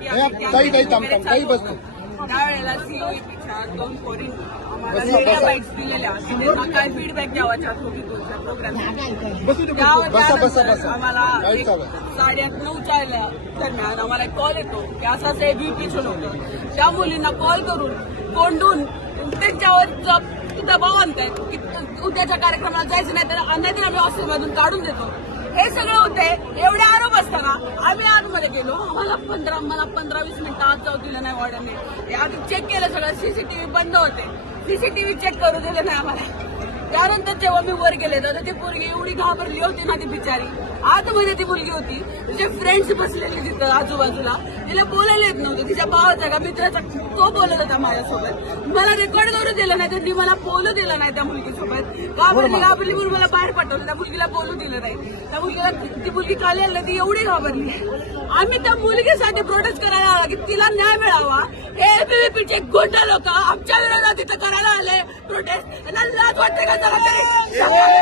त्यासाठी आम्ही बसतो त्यावेळेला सीओईच्या 2 पोरी आम्हाला मीडिया बाईट्स दिलेल्या की त्यांना काय फीडबॅक द्यावा चातुर्मासाच्या प्रोग्राम आम्हाला 8:30-9च्या दरम्यान आम्हाला एक कॉल येतो की असं एबीपीचं होतं. त्या मुलींना कॉल करून कोंडून त्यांच्यावर दबाव आणतायत की उद्याच्या कार्यक्रमाला जायचं नाही तर आम्ही हॉस्टेलमधून काढून देतो. हे सगळं होते. एवढे आरोप असताना आम्ही आतमध्ये गेलो. आम्हाला 15-20 मिनिटं आत जाऊ दिलं नाही वॉर्डनने. आधी चेक केलं सगळं. सीसीटीव्ही बंद होते. सीसीटीव्ही चेक करू दिलं नाही आम्हाला. त्यानंतर जेव्हा मी वर गेले तर ती पोरगी एवढी घाबरली होती ना ती बिचारी. आतमध्ये ती मुलगी होती. तिचे फ्रेंड्स बसलेले तिथं आजूबाजूला. तिला बोलायला येत नव्हतं. तिच्या भावाचा का मित्राचा तो बोलत होता माझ्यासोबत. मला रेकॉर्ड करू दिलं नाही. त्यांनी मला बोलू दिलं नाही त्या मुलगीसोबत. घाबरली म्हणून मला बाहेर पाठवलं. त्या मुलगीला बोलू दिलं नाही. त्या मुलगीला ती मुलगी खाली आली ती एवढी घाबरली. आम्ही त्या मुलगीसाठी प्रोटेस्ट करायला आला की तिला न्याय मिळावा. हे एबीव्हीपीचे गुंड लोक आमच्या विरोधात तिथं करायला आले प्रोटेस्ट. त्यांना लाज वाटते का जरा तरी?